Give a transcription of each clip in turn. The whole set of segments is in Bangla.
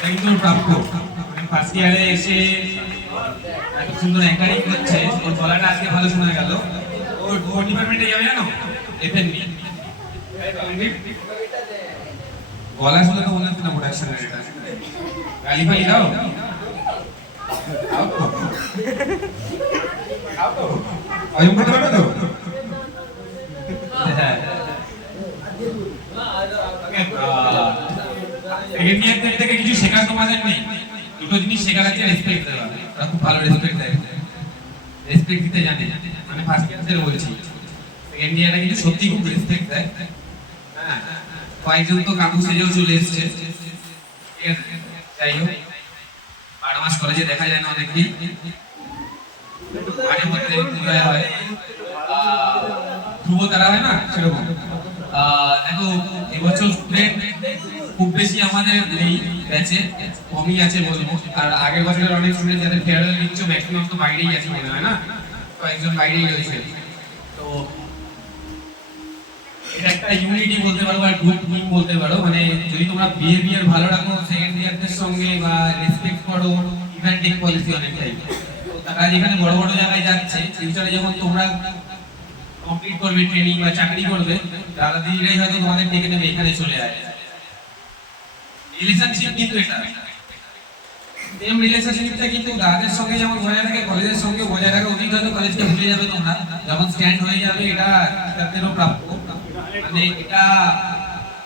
কিন্তু প্রাপ্য ফার্স্ট ইয়ারে এসে এত সুন্দর অ্যাঙ্কারিং করছে, ওর গলাটা আজকে ভালো শোনা গেল। ওর ডিপার্টমেন্টে যাবে জানো, এফএনবি। গলা শুনে তো মনে হচ্ছে না প্রোডাকশনের এটা। গালি ফালি দাও অয়ম করতে পারবে তো? হ্যাঁ, সেকেন্ড থেকে কিছু শেখার তোমাদের নেই। দুটো জিনিস শেখার আছে, রেসপেক্ট দেওয়া। ওরা খুব ভালো রেসপেক্ট দেয়, রেসপেক্ট দিতে জানে। মানে ফার্স্ট ইয়ার বলছি, সেকেন্ড ইয়ারে কিন্তু সত্যি খুব রেসপেক্ট দেয়। হ্যাঁ, কয়েকজন তো কাকু সেজেও চলে এসছে। ঠিক আছে, যাই হোক, 12 মাস কলেজে দেখা যায় না অনেককেই, মাঝে মধ্যে পূজায় হয়, ধ্রুব তারা হয় না সেরকম। দেখো এবছর স্টুডেন্ট খুব বেশি আমাদের নেই ব্যাচে, কমই আছে বলবো। আর আগের বছরের অনেক স্টুডেন্ট যাদের ফেয়ারওয়েল নিচ্ছে ম্যাক্সিমাম তো বাইরেই আছে মনে হয় না, কয়েকজন বাইরেই রয়েছে। তো এটা একটা ইউনিটি বলতে পারো আর গ্রুপ টিম বলতে পারো। মানে যদি তোমরা বিহেভিয়ার ভালো রাখো সেকেন্ড ইয়ারদের সঙ্গে বা রেসপেক্ট করো, ইভেন টেক পলিসি অনেকটাই। তো তারা যেখানে বড় বড় জায়গায় যাচ্ছে, ফিউচারে যখন তোমরা কমপ্লিট করবে ট্রেনিং বা চাকরি করবে, দাদা দিদিরাই হয়তো তোমাদের ডেকে নেবে এখানে চলে আয়। রিলেশনশিপ কিন্তু এটা সেম রিলেশনশিপটা কিন্তু দাদাদের সঙ্গে যেমন বজায় থাকে, কলেজের সঙ্গে বজায় রাখা উচিত। হয়তো কলেজকে ভুলে যাবে তোমরা যখন স্ট্যান্ড হয়ে যাবে, এটা তাদেরও প্রাপ্য। মানে এটা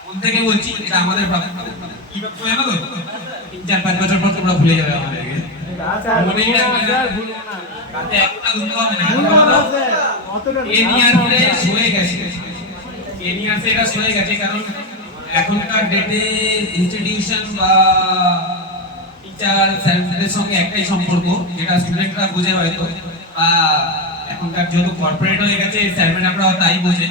মন থেকে বলছি, এটা আমাদের প্রাপ্য। কি প্রাপ্য জানো তো? 3-4-5 বছর পর তোমরা ভুলে যাবে আমাদেরকে, মনেই রাখবে না, তাতে একটা দুটো হবে না। এনিয়ার সয়ে গেছে, এনিয়ারসে এটা সয়ে গেছে। কারণ এখনকার ডেটে ইনস্টিটিউশন বা টিচার স্যারদের সঙ্গে একটাই সম্পর্ক, যেটা স্টুডেন্টরা বোঝে হয়তো। বা এখনকার যেহেতু কর্পোরেট হয়ে গেছে, স্যার ম্যাডামরাও তাই বোঝে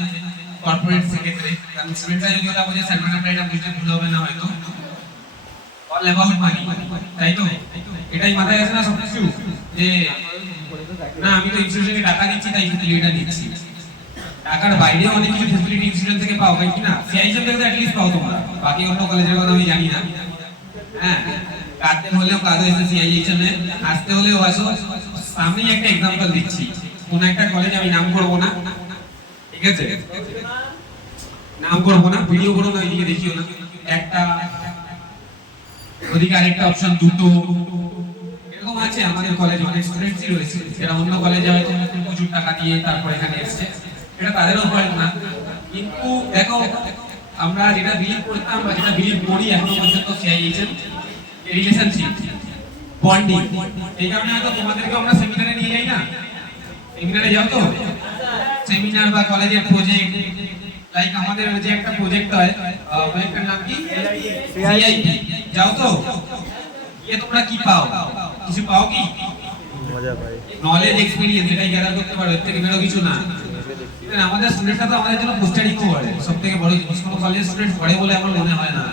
কর্পোরেট সেক্রেটারি। কারণ স্টুডেন্টরা যদি ওটা বোঝে, স্যার ম্যাডামরা এটা বুঝতে ভুল হবে না হয়তো। অল অ্যাবাউট মানি, তাই তো? এটাই মাথায় আছে না সবকিছু, যে না আমি তো ইনস্টিটিউশনে টাকা দিচ্ছি তাই ফ্যাসিলিটিটা দিচ্ছি। টাকার বাইরে অনেক কিছু ফ্যাসিলিটি ইনস্টিটিউশন থেকে পাও, তাই কি না? সিআইএম থেকে তো অ্যাট লিস্ট পাও তোমরা, বাকি অন্য কলেজের কথা আমি জানি না। হ্যাঁ, কাটতে হলেও কাজও এসে সিআইএম এ, আসতে হলেও আসো। সামনেই একটা এক্সাম্পল দিচ্ছি, কোন একটা কলেজ, আমি নাম করবো না, ঠিক আছে? নাম করবো না, ভিডিও করো না, ওইদিকে দেখিও না। একটা ওদিকে আরেকটা অপশন, দুটো, এরকম আছে আমাদের কলেজে। অনেক স্টুডেন্টসই রয়েছে যারা অন্য কলেজে হয়তো প্রচুর টাকা দিয়ে তারপর এখানে এসছে, এটা তাদেরও ফল্ট না। কিন্তু দেখো, আমরা যেটা বিলিভ করতাম বা যেটা বিলিভ করি এখনো পর্যন্ত, সিআইএইচএম রিলেশনশিপ, বন্ডিং। এই কারণে হয়তো তোমাদেরকে আমরা সেমিনারে নিয়ে যাই না। সেমিনারে যাও তো, সেমিনার বা কলেজের প্রজেক্ট, লাইক আমাদের যে একটা প্রজেক্ট হয়, প্রজেক্টের নাম কি? সিআইপি। যাও তো, গিয়ে তোমরা কি পাও? কিছু পাও কি? মজা পাই, নলেজ, এক্সপেরিয়েন্স, এটাই গ্যাদার করতে পারো, এর থেকে বেরো কিছু না। আমাদের স্টুডেন্টরা তো আমাদের জন্য পোস্টারিং করে, সবথেকে বড় জিনিস। কোনো কলেজ স্টুডেন্ট পড়ে বলে আমার মনে হয় না।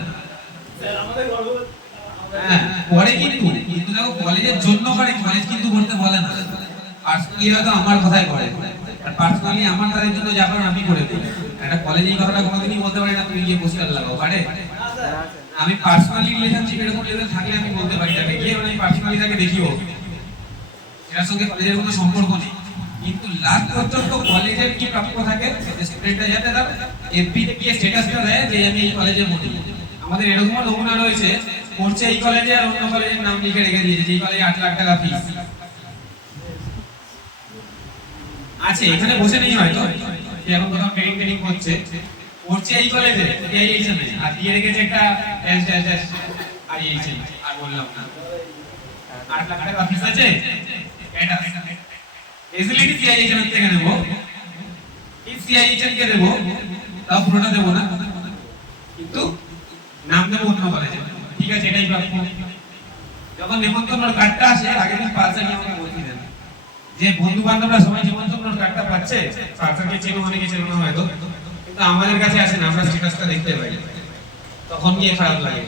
হ্যাঁ, পড়ে, কিন্তু দেখো কলেজের জন্য করে, কলেজ কিন্তু করতে বলে না। পার্সোনালি হয়তো আমার কথাই করে, আর পার্সোনালি আমার তাদের জন্য যা করার আমি করে দিই। একটা কলেজে এই কথাটা কোনোদিনই বলতে পারি না তুমি গিয়ে পোস্টার লাগাও, পারে? আমি পার্সোনালি রিলেশনশিপ এরকম লেভেল থাকলে আমি বলতে পারি তাকে গিয়ে, মানে পার্সোনালি তাকে দেখিও, এর সঙ্গে কলেজের কোনো সম্পর্ক নেই। কিন্তু লাস্ট পর্যন্ত কলেজের কি প্রাপ্য থাকে, স্টুডেন্টরা যাতে তার এফবিতে গিয়ে স্ট্যাটাসটা দেয় যে আমি এই কলেজে পড়ি। আমাদের এরকমও নমুনা রয়েছে, পড়ছে এই কলেজে আর অন্য কলেজের নাম লিখে রেখে দিয়েছে, যে এই কলেজে 8 লাখ টাকা ফিস আছে। এখানে বসে নেই হয়তো, যে এখন কোথাও ট্রেনিং করছে, পড়ছে এই কলেজে সিআইএইচএম এ, আর দিয়ে রেখেছে একটা আইএইচএম, আর বললাম না 8 লাখ টাকা ফিস আছে। এটা ফেসিলিটি সিআইএইচএম থেকে নেব, এই সিআইএইচএম কে দেব, তাও পুরোটা দেব না, কিন্তু নাম দেব অন্য কলেজে। ঠিক আছে, এটাই প্রাপ্য। যখন নিমন্ত্রণের কার্ডটা আসে, আগে দিন পার্সা নিয়ে আমাকে বলতে দেন, যে বন্ধু বান্ধবরা সবাই নিমন্ত্রণের কার্ডটা পাচ্ছে, পার্সাকে চেনো, অনেকে চেনো না হয়তো, কিন্তু আমাদের কাছে আসে না, আমরা স্ট্যাটাসটা দেখতে পাই, তখন গিয়ে খারাপ লাগে।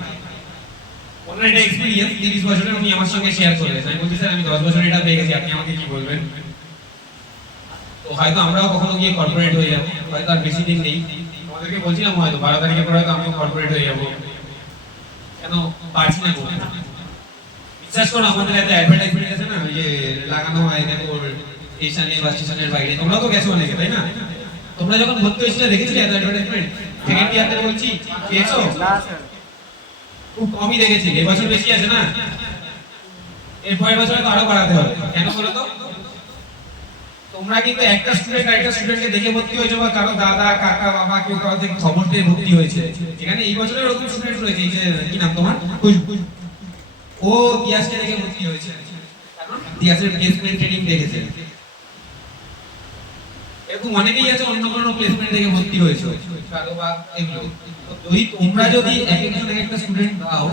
ওনার এটা এক্সপেরিয়েন্স 30 বছরের, উনি আমার সঙ্গে শেয়ার করলেন। আমি বলছি স্যার আমি 10 বছর এটা পেয়ে গেছি, আপনি আমাকে কি বলবেন? তো হয়তো আমরাও কখনো গিয়ে কর্পোরেট হয়ে যাবো, হয়তো আর বেশি দিন নেই। আমাদেরকে বলছিলাম হয়তো 12 তারিখের পরে হয়তো আমিও কর্পোরেট হয়ে যাবো। কেন পারছি না করতে। বিশ্বাস করো আমাদের একটা অ্যাডভার্টাইজমেন্ট আছে না, ওই যে লাগানো হয় দেখো স্টেশনে বা স্টেশনের বাইরে, তোমরাও তো গেছো অনেকে তাই না? তোমরা যখন ভর্তি হয়েছিলে দেখেছিলে এত অ্যাডভার্টাইজমেন্ট? সেকেন্ড ইয়ারে বলছি পেয়েছো? না স্যার। খুব কমই দেখেছি, এবছর বেশি আছে না? এর পরের বছরে তো আরো বাড়াতে হবে। কেন বলো তো? তোমরা কিন্তু একটা স্টুডেন্ট আরেকটা স্টুডেন্টকে দেখে ভর্তি হয়েছে, বা কারো দাদা কাকা বাবা কেউ কারো থেকে খবর পেয়ে ভর্তি হয়েছে। এখানে এই বছরে ওরকম স্টুডেন্ট রয়েছে, এই যে কি নাম তোমার, ও গিয়াসকে দেখে ভর্তি হয়েছে, কারণ গিয়াসের প্লেসমেন্ট ট্রেনিং দেখেছে। এরকম অনেকেই আছে অন্য কোনো প্লেসমেন্ট থেকে ভর্তি হয়েছে, কারো বা এগুলো। যদি তোমরা যদি এক একজন এক একটা স্টুডেন্ট দাও,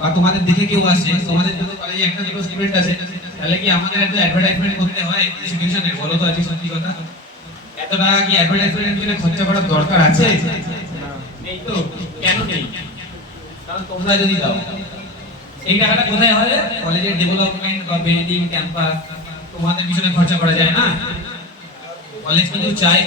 বা তোমাদের দেখে কেউ আসে, তোমাদের যদি কলেজে একটা দুটো স্টুডেন্ট আছে, তাহলে কি আমাদের একটা অ্যাডভার্টাইজমেন্ট করতে হয় ইনস্টিটিউশনে? বলো তো আজকে সত্যি কথা, এত টাকা কি অ্যাডভার্টাইজমেন্টের জন্য খরচা করার দরকার আছে? নেই তো। কেন নেই? কারণ তোমরা যদি দাও, এই টাকাটা কোথায় হয়? কলেজের ডেভেলপমেন্ট বা বিল্ডিং ক্যাম্পাস, তোমাদের পিছনে খরচা করা যায় না? কলেজ কিন্তু চাই